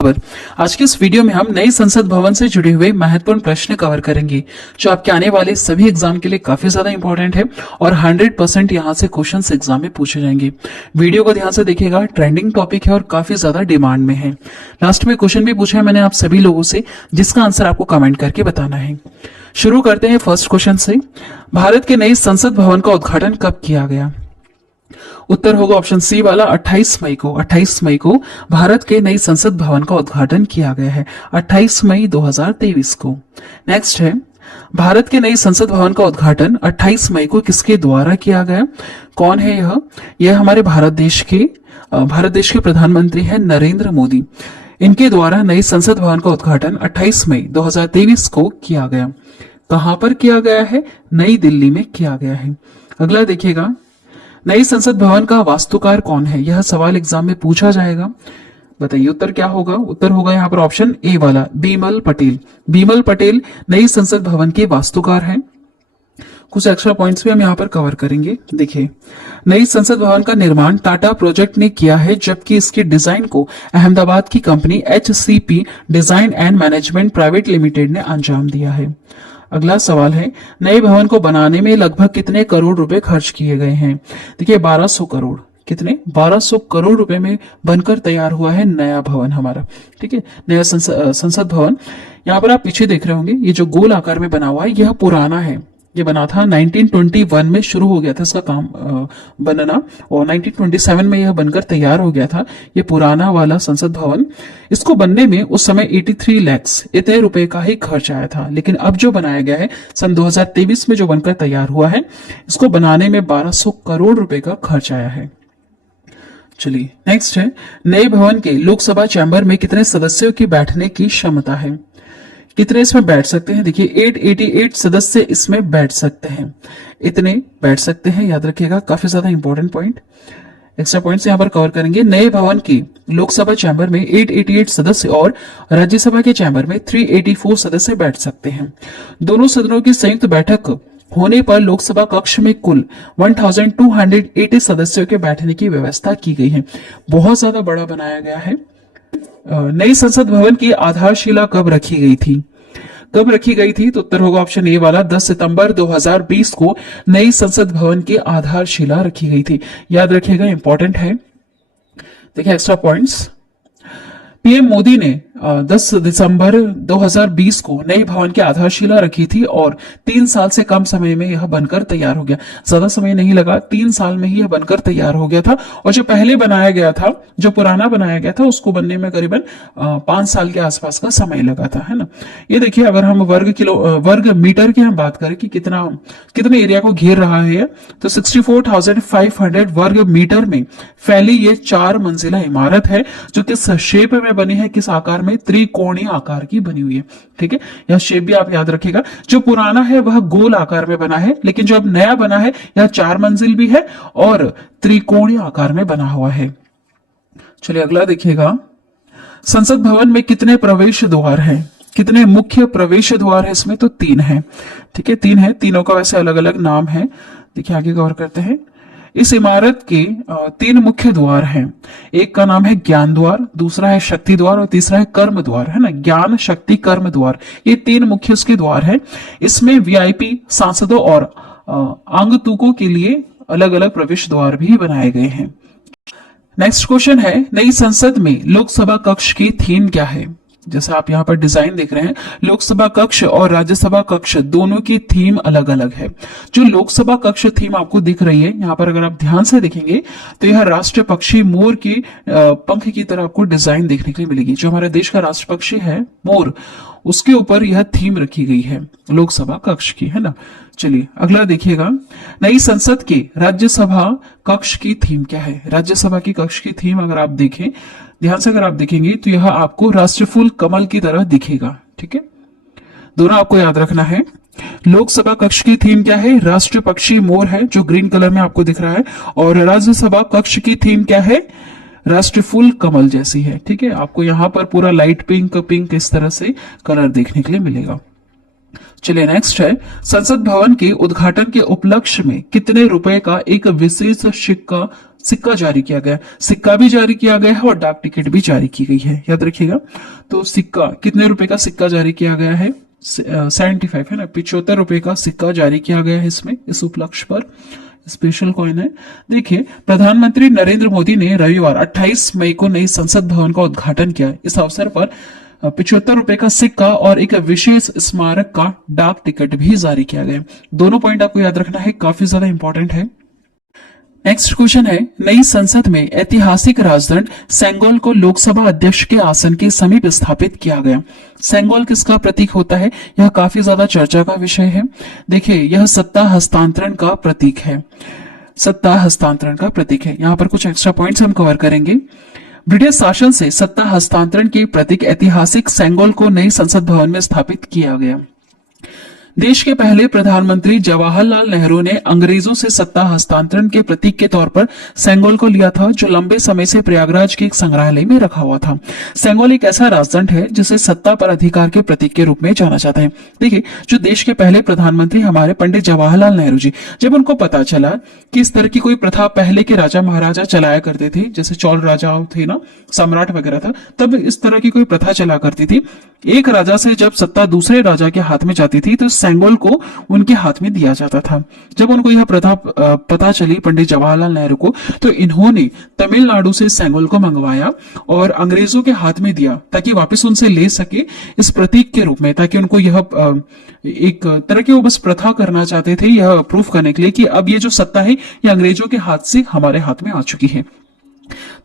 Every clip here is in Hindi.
खबर। आज के इस वीडियो में हम नई संसद भवन से जुड़े हुए महत्वपूर्ण प्रश्न कवर करेंगे जो आपके आने वाले सभी एग्जाम के लिए काफी ज्यादा इंपॉर्टेंट है और 100% यहाँ से क्वेश्चंस एग्जाम में पूछे जाएंगे। वीडियो को ध्यान से देखिएगा, ट्रेंडिंग टॉपिक है और काफी ज्यादा डिमांड में है। लास्ट में क्वेश्चन भी पूछा है मैंने आप सभी लोगों से, जिसका आंसर आपको कमेंट करके बताना है। शुरू करते हैं फर्स्ट क्वेश्चन से। भारत के नई संसद भवन का उद्घाटन कब किया गया? उत्तर होगा ऑप्शन सी वाला 28 मई को। 28 मई को भारत के नई संसद भवन का उद्घाटन किया गया है, 28 मई 2023 को। नेक्स्ट है, भारत के नई संसद भवन का उद्घाटन 28 मई को किसके द्वारा किया गया? कौन है यह हमारे भारत देश के प्रधानमंत्री हैं नरेंद्र मोदी। इनके द्वारा नई संसद भवन का उद्घाटन 28 मई 2023 को किया गया। कहां पर किया गया है? नई दिल्ली में किया गया है। अगला देखिएगा, नई संसद भवन का वास्तुकार कौन है? यह सवाल एग्जाम में पूछा जाएगा। बताइए उत्तर क्या होगा? उत्तर होगा यहाँ पर ऑप्शन ए वाला, बीमल पटेल। बीमल पटेल नई संसद भवन के वास्तुकार हैं। कुछ एक्स्ट्रा पॉइंट्स भी हम यहाँ पर कवर करेंगे। देखिए, नई संसद भवन का निर्माण टाटा प्रोजेक्ट ने किया है, जबकि इसकी डिजाइन को अहमदाबाद की company HCP design and management private limited ने अंजाम दिया है। अगला सवाल है, नए भवन को बनाने में लगभग कितने करोड़ रुपए खर्च किए गए हैं? देखिए 1200 करोड़। कितने? 1200 करोड़ रुपए में बनकर तैयार हुआ है नया भवन हमारा। ठीक है, नया संसद भवन। यहाँ पर आप पीछे देख रहे होंगे, ये जो गोल आकार में बना हुआ है यह पुराना है। ये बना था 1921 में, शुरू हो गया था इसका काम बनना और 1927 में यह बनकर तैयार हो गया था। ये पुराना वाला संसद भवन, इसको बनने में उस समय 83 लाख इतने रुपए का ही खर्च आया था। लेकिन अब जो बनाया गया है सन 2023 में जो बनकर तैयार हुआ है, इसको बनाने में 1200 करोड़ रुपए का खर्च आया है। चलिए नेक्स्ट है, नए भवन के लोकसभा चैम्बर में कितने सदस्यों की बैठने की क्षमता है? कितने इसमें बैठ सकते हैं? देखिए 888 सदस्य इसमें बैठ सकते हैं। इतने बैठ सकते हैं, याद रखिएगा, काफी ज्यादा इंपॉर्टेंट पॉइंट। एक्स्ट्रा पॉइंट्स यहां पर कवर करेंगे। नए भवन की लोकसभा चैम्बर में 888 सदस्य और राज्यसभा के चैम्बर में 384 सदस्य बैठ सकते हैं। दोनों सदनों की संयुक्त बैठक होने पर लोकसभा कक्ष में कुल 1280 सदस्यों के बैठने की व्यवस्था की गई है। बहुत ज्यादा बड़ा बनाया गया है। नई संसद भवन की आधारशिला कब रखी गई थी? कब रखी गई थी? तो उत्तर होगा ऑप्शन ए वाला, 10 सितंबर 2020 को नई संसद भवन की आधारशिला रखी गई थी। याद रखिएगा, इंपॉर्टेंट है। देखिए एक्स्ट्रा पॉइंट्स, पीएम मोदी ने 10 दिसंबर 2020 को नई भवन की आधारशिला रखी थी और 3 साल से कम समय में यह बनकर तैयार हो गया। ज्यादा समय नहीं लगा, 3 साल में ही यह बनकर तैयार हो गया था। और जो पहले बनाया गया था, जो पुराना बनाया गया था, उसको बनने में करीबन 5 साल के आसपास का समय लगा था, है ना। ये देखिए, अगर हम वर्ग मीटर की हम बात करें कि कितने एरिया को घेर रहा है, तो 64,500 वर्ग मीटर में फैली ये 4 मंजिला इमारत है, जो किस शेप में बनी है, किस आकार में? त्रिकोणीय आकार की बनी हुई है। ठीक है, यह शेप भी आप याद रखिएगा। जो पुराना है वह गोल आकार में बना है, लेकिन जो अब नया बना है यह 4 मंजिल भी है और त्रिकोणीय आकार में बना हुआ है। चलिए अगला देखिएगा, संसद भवन में कितने प्रवेश द्वार हैं? कितने मुख्य प्रवेश द्वार है इसमें? तो 3 है। ठीक है, 3 है। तीनों का वैसे अलग अलग नाम है। देखिए आगे कवर करते हैं। इस इमारत के 3 मुख्य द्वार हैं। एक का नाम है ज्ञान द्वार, दूसरा है शक्ति द्वार और तीसरा है कर्म द्वार, है ना। ज्ञान, शक्ति, कर्म द्वार, ये 3 मुख्य इसके द्वार हैं। इसमें VIP सांसदों और आगंतुकों के लिए अलग अलग प्रवेश द्वार भी बनाए गए हैं। नेक्स्ट क्वेश्चन है, नई संसद में लोकसभा कक्ष की थीम क्या है? जैसे आप यहाँ पर डिजाइन देख रहे हैं, लोकसभा कक्ष और राज्यसभा कक्ष दोनों की थीम अलग अलग है। जो लोकसभा कक्ष थीम आपको दिख रही है यहाँ पर, अगर आप ध्यान से देखेंगे तो यह राष्ट्र पक्षी मोर की पंख की तरह आपको डिजाइन देखने के लिए मिलेगी। जो हमारे देश का राष्ट्र पक्षी है मोर, उसके ऊपर यह थीम रखी गई है लोकसभा कक्ष की, है ना। चलिए अगला देखिएगा, नई संसद के राज्यसभा कक्ष की थीम क्या है? राज्यसभा की कक्ष की थीम अगर आप देखें, ध्यान से अगर आप देखेंगे तो यह आपको राष्ट्रफूल कमल की तरह दिखेगा। ठीक है, दोनों आपको याद रखना है। लोकसभा कक्ष की थीम क्या है? राष्ट्र पक्षी मोर है, जो ग्रीन कलर में आपको दिख रहा है। और राज्यसभा कक्ष की थीम क्या है? राष्ट्रफूल कमल जैसी है। ठीक है, आपको यहाँ पर पूरा लाइट पिंक इस तरह से कलर देखने के लिए मिलेगा। चलिए नेक्स्ट है, संसद भवन के उद्घाटन के उपलक्ष्य में कितने रुपए का एक विशेष सिक्का सिक्का जारी किया गया, सिक्का भी जारी किया गया है और डाक टिकट भी जारी की गई है, याद रखिएगा। तो सिक्का, कितने रुपए का सिक्का जारी किया गया है? 75 है ना, 75 रुपए का सिक्का जारी किया गया है इसमें, इस उपलक्ष्य पर। स्पेशल कॉइन है। देखिए, प्रधानमंत्री नरेंद्र मोदी ने रविवार 28 मई को नई संसद भवन का उद्घाटन किया। इस अवसर पर 75 रुपए का सिक्का और एक विशेष स्मारक का डाक टिकट भी जारी किया गया। दोनों पॉइंट आपको याद रखना है, काफी ज्यादा इंपॉर्टेंट है। नेक्स्ट क्वेश्चन है, नई संसद में ऐतिहासिक राजदंड सेंगोल को लोकसभा अध्यक्ष के आसन के समीप स्थापित किया गया। सेंगोल किसका प्रतीक होता है? यह काफी ज्यादा चर्चा का विषय है। देखिए, यह सत्ता हस्तांतरण का प्रतीक है, सत्ता हस्तांतरण का प्रतीक है। यहाँ पर कुछ एक्स्ट्रा पॉइंट्स हम कवर करेंगे। ब्रिटिश शासन से सत्ता हस्तांतरण के प्रतीक ऐतिहासिक सेंगोल को नई संसद भवन में स्थापित किया गया। देश के पहले प्रधानमंत्री जवाहरलाल नेहरू ने अंग्रेजों से सत्ता हस्तांतरण के प्रतीक के तौर पर सेंगोल को लिया था, जो लंबे समय से प्रयागराज के एक संग्रहालय में रखा हुआ था। सेंगोल एक ऐसा राजदंड है जिसे सत्ता पर अधिकार के प्रतीक के रूप में जाना जाता है। देखिए, जो देश के पहले प्रधानमंत्री हमारे पंडित जवाहरलाल नेहरू जी, जब उनको पता चला कि इस तरह की कोई प्रथा पहले के राजा महाराजा चलाया करते थे, जैसे चोल राजा थे ना, सम्राट वगैरह था, तब इस तरह की कोई प्रथा चला करती थी। एक राजा से जब सत्ता दूसरे राजा के हाथ में जाती थी तो सेंगोल को उनके हाथ में दिया जाता था। जब उनको यह प्रथा पता चली पंडित जवाहरलाल नेहरू को, तो इन्होंने तमिलनाडु से सेंगोल को मंगवाया और अंग्रेजों के हाथ में दिया ताकि वापस उनसे ले सके इस प्रतीक के रूप में, ताकि उनको यह एक तरह की वो बस प्रथा करना चाहते थे, यह प्रूफ करने के लिए कि अब ये जो सत्ता है ये अंग्रेजों के हाथ से हमारे हाथ में आ चुकी है।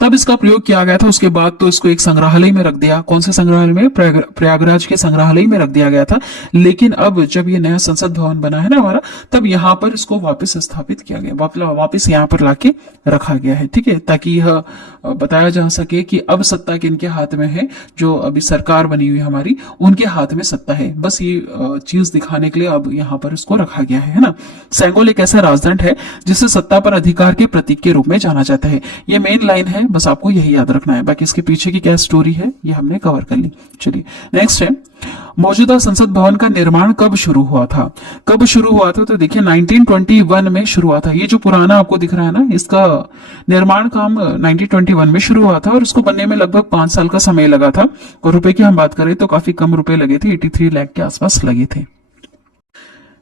तब इसका प्रयोग किया गया था। उसके बाद तो इसको एक संग्रहालय में रख दिया। कौन से संग्रहालय में? प्रयागराज के संग्रहालय में रख दिया गया था। लेकिन अब जब ये नया संसद भवन बना है ना हमारा, तब यहाँ पर इसको वापस स्थापित किया गया, वापस यहाँ पर लाके रखा गया है, ठीक है, ताकि यह बताया जा सके कि अब सत्ता किनके हाथ में है। जो अभी सरकार बनी हुई हमारी, उनके हाथ में सत्ता है। बस ये चीज दिखाने के लिए अब यहाँ पर इसको रखा गया है ना। सेंगोल एक ऐसा राजदंड है जिसे सत्ता पर अधिकार के प्रतीक के रूप में जाना जाता है। ये मेन लाइन है, बस आपको यही याद रखना है। बाकी इसके पीछे की क्या स्टोरी है ये हमने कवर कर ली। चलिए नेक्स्ट है, मौजूदा संसद भवन का निर्माण कब शुरू हुआ था? कब शुरू हुआ था? तो देखिए 1921 में शुरू हुआ था। ये जो पुराना आपको दिख रहा है ना, इसका निर्माण काम 1921 में शुरू हुआ था और इसको बनने में लगभग 5 साल का समय लगा था। और रुपए की हम बात करें तो काफी कम रुपए लगे थे, 83 लाख के आसपास लगे थे।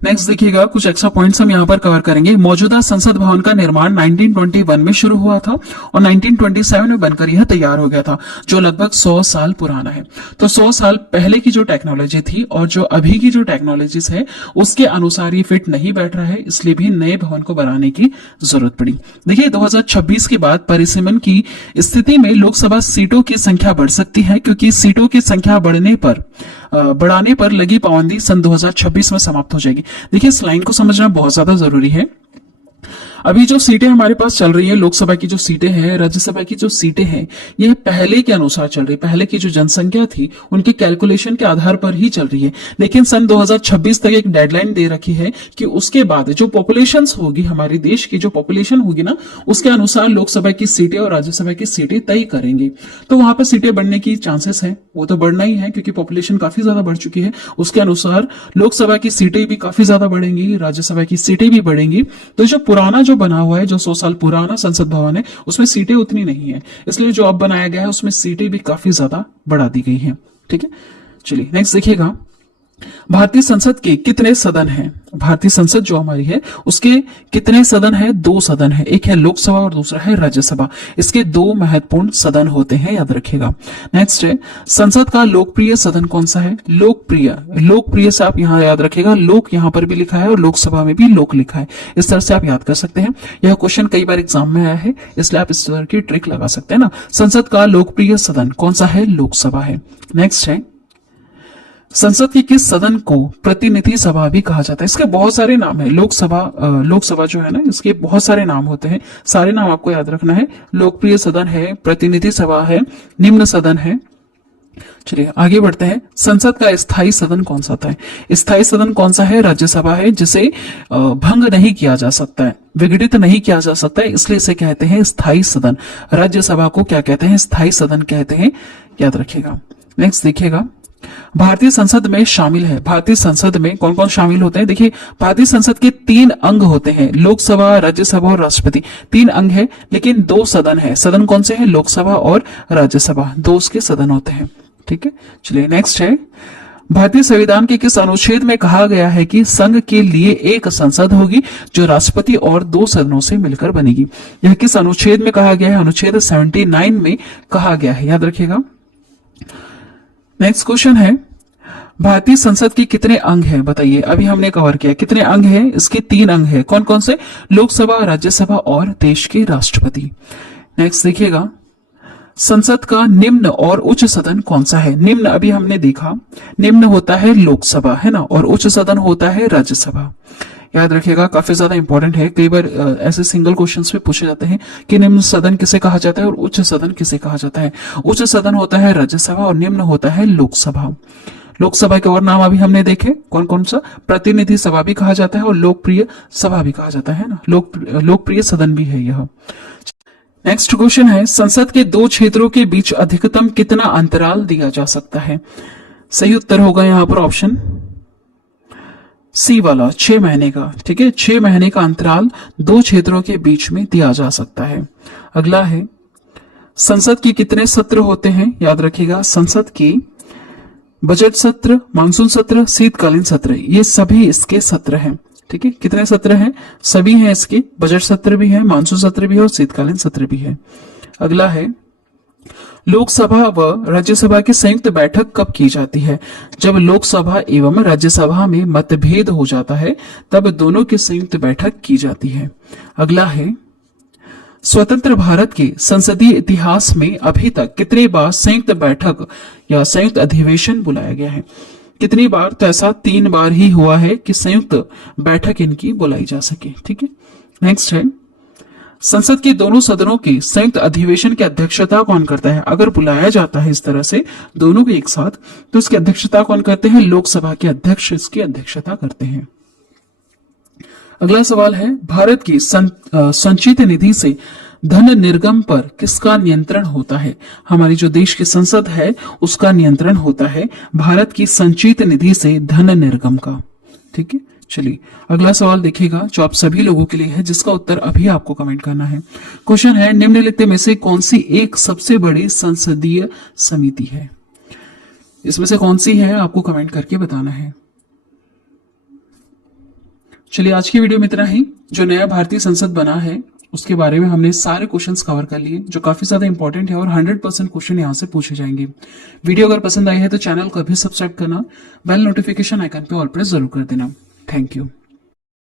नेक्स्ट देखिएगा, कुछ एक्स्ट्रा पॉइंट्स हम यहाँ पर कवर करेंगे। मौजूदा संसद भवन का निर्माण 1921 में शुरू हुआ था और 1927 में बनकर यह तैयार हो गया था, जो लगभग 100 साल पुराना है। तो 100 साल पहले की जो टेक्नोलॉजी थी और जो अभी की जो टेक्नोलॉजीज है, उसके अनुसार ये फिट नहीं बैठ रहा है, इसलिए भी नए भवन को बनाने की जरूरत पड़ी। देखिए 2026 के बाद परिसीमन की स्थिति में लोकसभा सीटों की संख्या बढ़ सकती है, क्योंकि सीटों की संख्या बढ़ाने पर लगी पाबंदी सन 2026 में समाप्त हो जाएगी। देखिए, इस लाइन को समझना बहुत ज्यादा जरूरी है। अभी जो सीटें हमारे पास चल रही है, लोकसभा की जो सीटें हैं, राज्यसभा की जो सीटें हैं, ये पहले के अनुसार चल रही है। पहले की जो जनसंख्या थी उनके कैलकुलेशन के आधार पर ही चल रही है। लेकिन सन 2026 तक एक डेडलाइन दे रखी है कि उसके बाद जो पॉपुलेशन होगी, हमारे देश की जो पॉपुलेशन होगी ना, उसके अनुसार लोकसभा की सीटें और राज्यसभा की सीटें तय करेंगे। तो वहां पर सीटें बढ़ने की चांसेस है, वो तो बढ़ना ही है क्योंकि पॉपुलेशन काफी ज्यादा बढ़ चुकी है। उसके अनुसार लोकसभा की सीटें भी काफी ज्यादा बढ़ेंगी, राज्यसभा की सीटें भी बढ़ेंगी। तो जो पुराना जो बना हुआ है, जो 100 साल पुराना संसद भवन है, उसमें सीटें उतनी नहीं है, इसलिए जो अब बनाया गया है उसमें सीटें भी काफी ज्यादा बढ़ा दी गई हैं। ठीक है, चलिए नेक्स्ट देखिएगा, भारतीय संसद के कितने सदन हैं? भारतीय संसद जो हमारी है उसके कितने सदन है? 2 सदन है, एक है लोकसभा और दूसरा है राज्यसभा। इसके 2 महत्वपूर्ण सदन होते हैं, याद रखिएगा। नेक्स्ट है, संसद का लोकप्रिय सदन कौन सा है? लोकप्रिय से आप यहां याद रखिएगा, लोक यहां पर भी लिखा है और लोकसभा में भी लोक लिखा है, इस तरह से आप याद कर सकते हैं। यह क्वेश्चन कई बार एग्जाम में आया है, इसलिए आप इस तरह की ट्रिक लगा सकते हैं ना। संसद का लोकप्रिय सदन कौन सा है? लोकसभा है। नेक्स्ट है, संसद के किस सदन को प्रतिनिधि सभा भी कहा जाता है? इसके बहुत सारे नाम है। लोकसभा जो है ना, इसके बहुत सारे नाम होते हैं, सारे नाम आपको याद रखना है। लोकप्रिय सदन है, प्रतिनिधि सभा है, निम्न सदन है। चलिए आगे बढ़ते हैं। संसद का स्थायी सदन कौन सा होता है? स्थायी सदन कौन सा है? राज्यसभा है, जिसे भंग नहीं किया जा सकता है, विघटित नहीं किया जा सकता है, इसलिए इसे कहते हैं स्थायी सदन। राज्यसभा को क्या कहते हैं? स्थायी सदन कहते हैं, याद रखिएगा। नेक्स्ट देखिएगा, भारतीय संसद में शामिल है। भारतीय संसद में कौन कौन शामिल होते हैं? देखिए, भारतीय संसद के 3 अंग होते हैं, लोकसभा, राज्यसभा और राष्ट्रपति। 3 अंग है, लेकिन 2 सदन है। सदन कौन से हैं? लोकसभा और राज्यसभा, 2 उसके सदन होते हैं। ठीक है, चलिए नेक्स्ट है, भारतीय संविधान के किस अनुच्छेद में कहा गया है कि संघ के लिए एक संसद होगी जो राष्ट्रपति और 2 सदनों से मिलकर बनेगी? यह किस अनुच्छेद में कहा गया है? अनुच्छेद 79 में कहा गया है, याद रखिएगा। नेक्स्ट क्वेश्चन है, भारतीय संसद के कितने अंग हैं? बताइए, अभी हमने कवर किया कितने अंग हैं। इसके 3 अंग हैं, कौन कौन से? लोकसभा, राज्यसभा और देश के राष्ट्रपति। नेक्स्ट देखिएगा, संसद का निम्न और उच्च सदन कौन सा है? निम्न अभी हमने देखा, निम्न होता है लोकसभा, है ना, और उच्च सदन होता है राज्यसभा। याद रखिएगा, काफी ज्यादा इंपॉर्टेंट है। कई बार ऐसे सिंगल क्वेश्चंस पे पूछे जाते हैं कि निम्न सदन किसे कहा जाता है और उच्च सदन किसे कहा जाता है। उच्च सदन होता है राज्यसभा और निम्न होता है लोकसभा। लोकसभा के और नाम अभी हमने देखे, कौन कौन सा? प्रतिनिधि सभा भी कहा जाता है और लोकप्रिय सभा भी कहा जाता है ना, लोकप्रिय सदन भी है यह। नेक्स्ट क्वेश्चन है, संसद के 2 क्षेत्रों के बीच अधिकतम कितना अंतराल दिया जा सकता है? सही उत्तर होगा यहां पर ऑप्शन सी वाला, 6 महीने का। ठीक है, 6 महीने का अंतराल 2 क्षेत्रों के बीच में दिया जा सकता है। अगला है, संसद के कितने सत्र होते हैं? याद रखिएगा, संसद की बजट सत्र, मानसून सत्र, शीतकालीन सत्र, ये सभी इसके सत्र हैं। ठीक है, कितने सत्र हैं? सभी हैं इसके, बजट सत्र भी है, मानसून सत्र भी है और शीतकालीन सत्र भी है। अगला है, लोकसभा व राज्यसभा की संयुक्त बैठक कब की जाती है? जब लोकसभा एवं राज्यसभा में मतभेद हो जाता है तब दोनों की संयुक्त बैठक की जाती है। अगला है, स्वतंत्र भारत के संसदीय इतिहास में अभी तक कितने बार संयुक्त बैठक या संयुक्त अधिवेशन बुलाया गया है? कितनी बार? तो ऐसा 3 बार ही हुआ है कि संयुक्त बैठक इनकी बुलाई जा सके। ठीक है, नेक्स्ट है, संसद के दोनों सदनों के संयुक्त अधिवेशन की अध्यक्षता कौन करता है? अगर बुलाया जाता है इस तरह से दोनों को एक साथ, तो इसकी अध्यक्षता कौन करते हैं? लोकसभा के अध्यक्ष इसकी अध्यक्षता करते हैं। अगला सवाल है, भारत की संचित निधि से धन निर्गम पर किसका नियंत्रण होता है? हमारी जो देश की संसद है उसका नियंत्रण होता है भारत की संचित निधि से धन निर्गम का। ठीक है, चलिए अगला सवाल देखिएगा जो आप सभी लोगों के लिए है, जिसका उत्तर अभी आपको कमेंट करना है। क्वेश्चन है, निम्नलिखित में से कौन सी एक सबसे बड़ी संसदीय समिति है? इसमें से कौन सी है आपको कमेंट करके बताना है। चलिए आज की वीडियो में इतना ही। जो नया भारतीय संसद बना है उसके बारे में हमने सारे क्वेश्चंस कवर कर लिए जो काफी ज्यादा इंपॉर्टेंट है और 100% क्वेश्चन यहाँ से पूछे जाएंगे। वीडियो अगर पसंद आई है तो चैनल को अभी सब्सक्राइब करना, बेल नोटिफिकेशन आइकन पे ऑल प्रेस जरूर कर देना। Thank you.